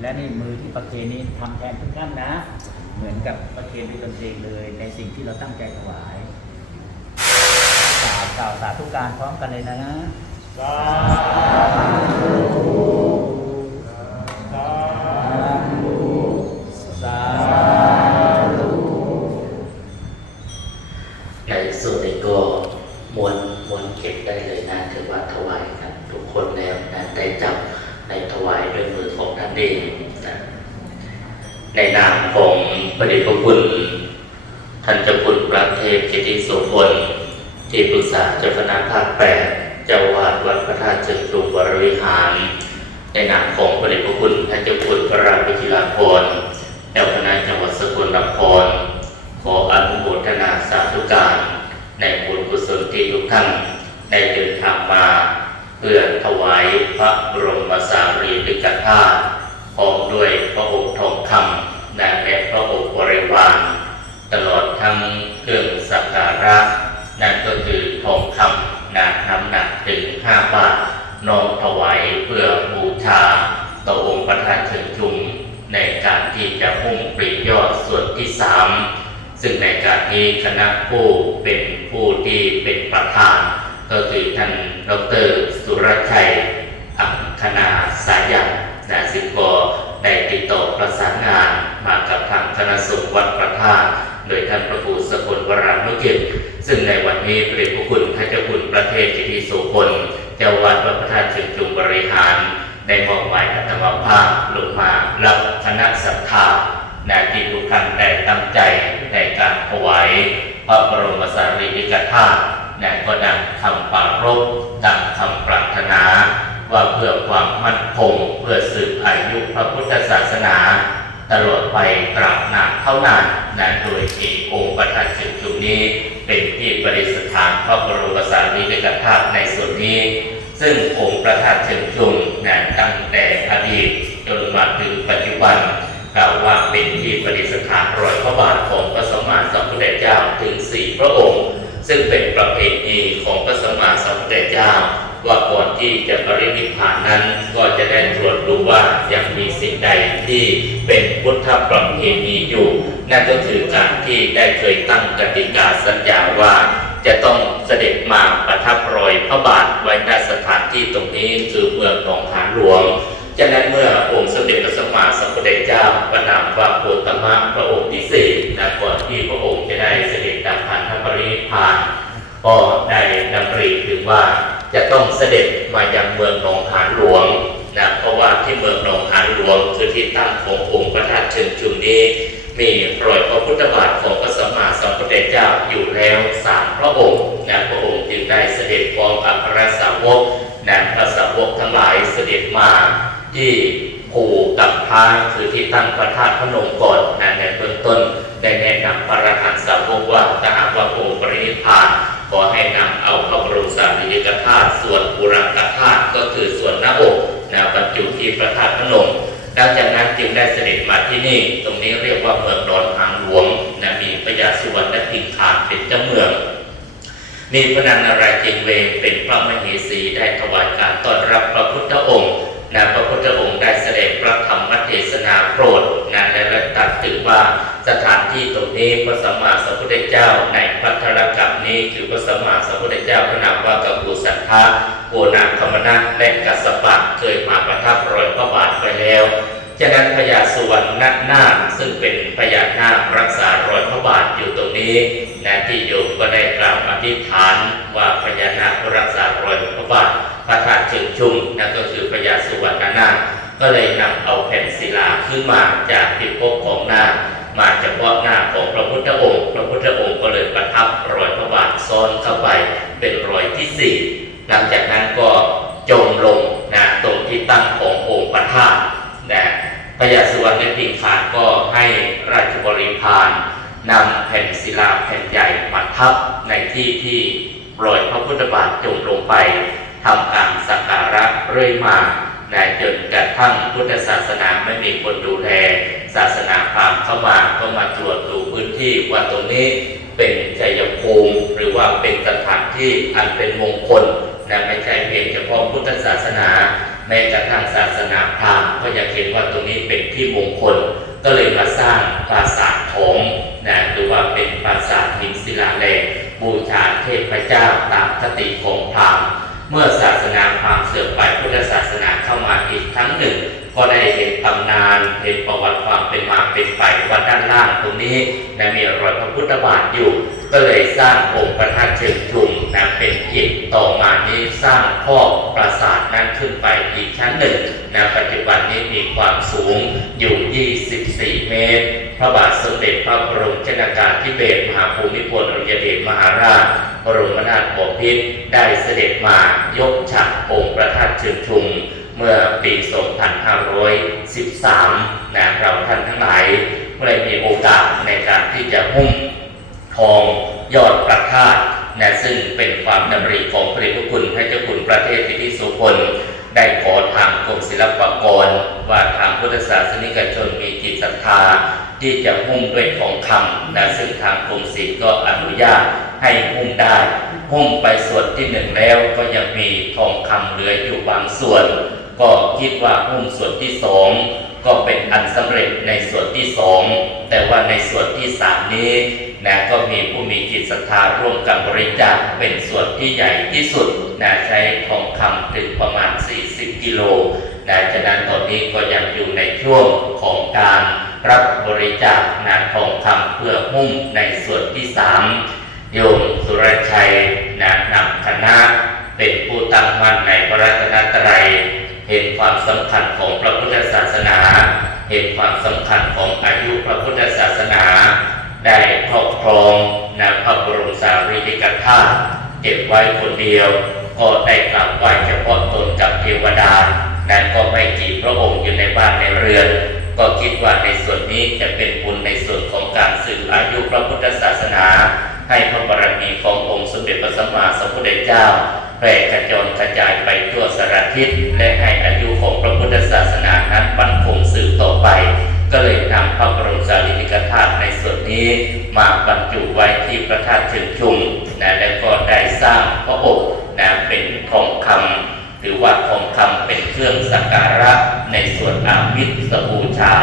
และนี่มือที่ประเคนนี้ทำแทนทุกท่านนะ เหมือนกับประเคนด้วยตนเองเลย ในสิ่งที่เราตั้งใจถวายกล่าวกล่าวสาธุการพร้อมกันเลยนะสาธุสาธุสาในส่วนนี้ก็มวนมวนเก็บได้เลยนะถือว่าถวายกันทุกคนแล้วนะได้จับ ในถวายด้วยมือของท่านเองนะในนามของพระเดชพระคุณท่านเจ้าคุณพระเทพกิติโสพลที่ปรึกษาเจ้าคณะภาคแปดเจ้าวาดวัดพระธาตุเชิงชุมวรวิหาร ในนามของพระเดชพระคุณท่านเจ้าคุณพระราชวิชิราภรณ์เจ้าคณะจังหวัดสกลนครขออนุโมทนาสาธุการ ในบุญกุศลที่ทุกท่านได้เดินทางมา เพื่อถวายพระบรม กธาตุพร้อมด้วยพระองค์ทองคำและพระองค์บริวารตลอดทั้งเครื่องสักการะนั่นก็คือทองคำหนักน้ำหนักถึงห้าบาทน้อมถวายเพื่อบูชาต่อองค์พระธาตุเชิงชุม ในการที่จะมุ่งปรียอดส่วนที่สามซึ่งในการนี้คณะผู้เป็นผู้ที่เป็นประธาน ก็คือท่านดรสุรชัย คณาสายันนะซึ่งก็ได้ติดต่อประสานงานมากับทางคณะสงฆ์วัดประธานโดยท่านพระครูสกลวรานุกิจซึ่งในวันนี้พระเดชพระคุณพระเจ้าคุณประเทศจิติโสพลเจ้าวัดวัดพระธาตุเชิงชุมบริหารได้มอบหมายอัตมภาพลงมารับคณะศรัทธานาที่ทุกท่านได้ตั้งใจในการถวายพระบรมสารีริกธาตุนะก็ดังคำปรารภดังคำปรารถนา ว่าเพื่อความมั่นคงเพื่อสืบอายุพระพุทธศาสนา ตลอดไปตราบนานเท่านานนั้นโดยที่องค์ประธานเชิงชุมนี้ เป็นที่ประดิษฐานพระบรมสารีริกธาตุในส่วนนี้ ซึ่งองค์ประธานเชิงชุมนั้นตั้งแต่อดีตจนมาถึงปัจจุบันกล่าวว่าเป็นที่ประดิษฐานรอยพระบาทของพระสมมาสัมพุทธเจ้าถึงสี่พระองค์ ซึ่งเป็นประเพณีของพระสมมาสัมพุทธเจ้า ว่าก่อนที่จะปรินิพพานนั้นก็จะได้ตรวจดูว่ายังมีสิ่งใดที่เป็นพุทธประเพณีอยู่ นั่นก็คือการที่ได้เคยตั้งกติกาสัญญาว่าจะต้องเสด็จมาประทับรอยพระบาทไว้ณสถานที่ตรงนี้คือเมืองหนองหานหลวงฉะนั้นเมื่อองค์สมเด็จพระสัมมาสัมพุทธเจ้าประนามว่าโคตมะพระองค์ที่สี่นะก่อนที่พระองค์จะได้เสด็จดับพันธปรินิพพานก็ได้ดำริถึงว่า จะต้องเสด็จมายังเมืองหนองหานหลวงนะเพราะว่าที่เมืองหนองหานหลวงคือที่ตั้งขององค์พระธาตุเชิงชุมนี้ มีรอยพระพุทธบาทของพระสัมมาสัมพุทธเจ้าอยู่แล้วสามพระองค์นะพระองค์จึงได้เสด็จพร้อมอัครสาวกนะพระสาวกทั้งหลายเสด็จมาที่ภูกับพระคือที่ตั้งพระธาตุพนมก่อนนะในเบื้องต้นได้แนะนำพระอรหันตสาวกว่าถ้าหากว่าองค์ปรินิพพาน ขอให้นำเอาพระบรมสารีริกธาตุส่วนปุรังกธาตุก็คือส่วนหน้าอกนะบรรจุที่พระธาตุพนมหลังจากนั้นจึงได้เสด็จมาที่นี่ ตรงนี้เรียกว่าเมืองดอนหางหลวงนะมีพระยาสุวรรณและพิมพานเป็นเจ้าเมืองมีพระนันนารายจิงเวงเป็นพระมเหสีได้ถวายการต้อนรับพระพุทธองค์นะพระพุทธองค์ได้เสด็จพระธรรมเทศนาโปรด ว่าสถานที่ตรงนี้พระสัมมาสัมพุทธเจ้าในพัทธรกับนี้คือพระสัมมาสัมพุทธเจ้าพระนามว่ากัปปุสันทะโกนาคมนะและกัสสปะเคยมาประทับรอยพระบาทไปแล้วฉะนั้นพญาสุวรรณนาคซึ่งเป็นพญานาครักษารอยพระบาทอยู่ตรงนี้นะที่โยมก็ได้กล่าวอธิษฐานว่าพญานาครักษารอยพระบาทพระธาตุเชิงชุมนั่นก็คือพญาสุวรรณนาค ก็เลยนำเอาแผ่นศิลาขึ้นมาจากพิภพของนาคมาเฉพาะหน้าของพระพุทธองค์ พระพุทธองค์ก็เลยประทับรอยพระบาทซ้อนเข้าไปเป็นรอยที่สี่หลังจากนั้นก็จมลงนะตรงที่ตั้งขององค์พระธาตนะพระยาสุวรรณปิงคานก็ให้ราชบริพารนำแผ่นศิลาแผ่นใหญ่มาทับในที่ที่รอยพระพุทธบาทจมลงไปทำการสักการะเรื่อยมา นะจนกระทั่งพุทธศาสนาไม่มีคนดูแลศาสนาพราหมณ์เข้ามาก็มาตรวจดูพื้นที่ว่าตรงนี้เป็นชัยภูมิหรือว่าเป็นสถานที่อันเป็นมงคลนะไม่ใช่เพียงเฉพาะพุทธศาสนาแม้กระทั่งศาสนาพราหมณ์ก็ยังเห็นว่าตรงนี้เป็นที่มงคล ก็เลยมาสร้างปราสาทของนะหรือว่าเป็นปราสาทหินศิลาแรงบูชาเทพเจ้าตามคติของพราหมณ์ เมื่อศาสนาพราหมณ์เสื่อมไปพุทธศาสนาเข้ามาอีกครั้งหนึ่ง ก็ได้เห็นตำนานเห็นประวัติความเป็นมาเป็นไปว่าด้านล่างตรงนี้นะมีรอยพระพุทธบาทอยู่ ก็เลยสร้างองค์พระธาตุเชิงชุมนะเป็นอิฐต่อมานี้สร้างข้อปราสาทนั้นขึ้นไปอีกชั้นหนึ่งนะปัจจุบันนี้มีความสูงอยู่ 24 เมตร พระบาทสมเด็จพระบรมชนากาธิเบศรมหาภูมิพลอดุลยเดชมหาราช รมนาถบพิตรได้เสด็จมายกฉักองค์พระธาตุเชิงชุม เมื่อปี 2513 นะเราท่านทั้งหลายเมื่อได้มีโอกาสในการที่จะหุ้มทองยอดพระธาตุนะซึ่งเป็นความดำริของพระเดชพระคุณพระเจ้าคุณประเทศพิธิสุพลได้ขอทางกรมศิลปากร ว่าทางพุทธศาสนิกชนมีจิตศรัทธา ที่จะหุ้มด้วยทองคำนะซึ่งทางกรมศิลป์ก็อนุญาตให้หุ้มได้หุ้มไปส่วนที่หนึ่งแล้วก็ยังมีทองคำเหลืออยู่บางส่วน ก็คิดว่าหุ้มส่วนที่สองก็เป็นอันสำเร็จในส่วนที่สองแต่ว่าในส่วนที่สามนี้นะก็มีผู้มีจิตศรัทธาร่วมกันบริจาคเป็นส่วนที่ใหญ่ที่สุดนะใช้ทองคำถึงประมาณ 40 กิโลนะฉะนั้นตอนนี้ก็ยังอยู่ในช่วงของการ รับบริจาคนะทองคำเพื่อหุ้มในส่วนที่สามโยมสุรชัยนะนำคณะเป็นผู้ตั้งมั่นในพระรัตนตรัย เห็นความสำคัญของพระพุทธศาสนา เห็นความสำคัญของอายุพระพุทธศาสนา ได้ครอบครองนะพระบรมสารีริกธาตุเก็บไว้คนเดียว ก็ได้กลับไหวเฉพาะตนกับเทวดา นั้นก็ไม่กี่พระองค์อยู่ในบ้านในเรือน ก็คิดว่าในส่วนนี้จะเป็นบุญในส่วนของการสืบอายุพระพุทธศาสนา ให้พระบารมีขององค์สมเด็จพระสัมมาสัมพุทธเจ้าแผ่กระจรกระจายไปทั่วสารทิศและให้อายุของพระพุทธศาสนานั้นมั่นคงสืบต่อไป ก็เลยนำพระบรมสารีริกธาตุในส่วนนี้มาบรรจุไว้ที่พระธาตุเชิงชุมนะและก็ได้สร้างพระอบนะเป็นทองคำหรือว่าทองคำเป็นเครื่องสักการะ ในส่วนอามิสบูชา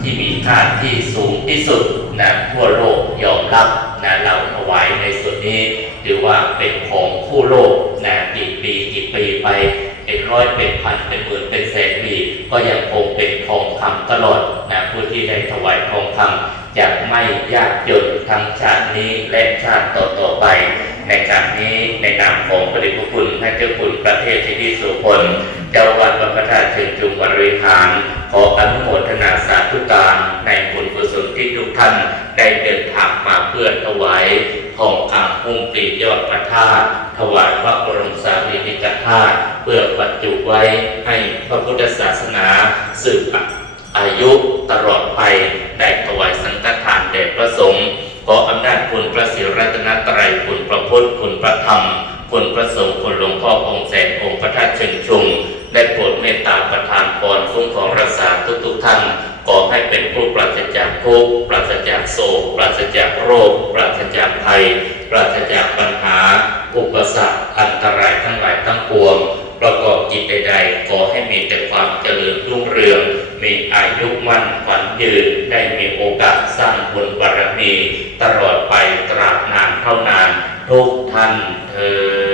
ที่มีค่าที่สูงที่สุดนะทั่วโลกยอมรับนะเราถวายในส่วนนี้ถือว่าเป็นของคู่โลกนะกี่ปีกี่ปีไปเป็นร้อยเป็นพันเป็นหมื่นเป็นแสนปีก็ยังคงเป็นทองคำตลอดนะผู้ที่ได้ถวายทองคำจะไม่ยากจนทั้งชาตินี้และชาติต่อๆไป ในการนี้ในนามของพระเดชพระคุณพระเจ้าคุณประเทศที่ดีสุพลเจ้าวัดวัดพระธาตุเชิงจุมบริหาร ขออนุโมทนาสาธุการในบุญกุศลที่ทุกท่านได้เดินทางมาเพื่อถวายทองคำหุ้มปียอดพระธาตุถวายพระบรมสารีริกธาตุเพื่อบรรจุไว้ให้พระพุทธศาสนาสืบอายุตลอดไปได้ถวายสังฆทานแด่พระสงฆ์ ขออำนาจคุณพระศรีรัตนตรัยคุณพระพุทธคุณพระธรรม คุณพระสงฆ์คุณหลวงพ่อองค์แสนองค์พระธาตุเชิงชุมได้โปรดเมตตาประทานพรคุ้มครองรักษาทุกทุกท่านขอให้เป็นผู้ปราศจากทุกข์ปราศจากโศกปราศจากโรค ปราศจากภัย ปราศจากปัญหา อุปสรรคอันตรายทั้งหลายทั้งปวง ประกอบกิจใดๆ ขอให้มีแต่ความเจริญรุ่งเรือง มีอายุมั่นขวัญยืน ได้มีโอกาสสร้างบุญบารมี ตลอดไปตราบนานเท่านาน ทุกท่านเธอ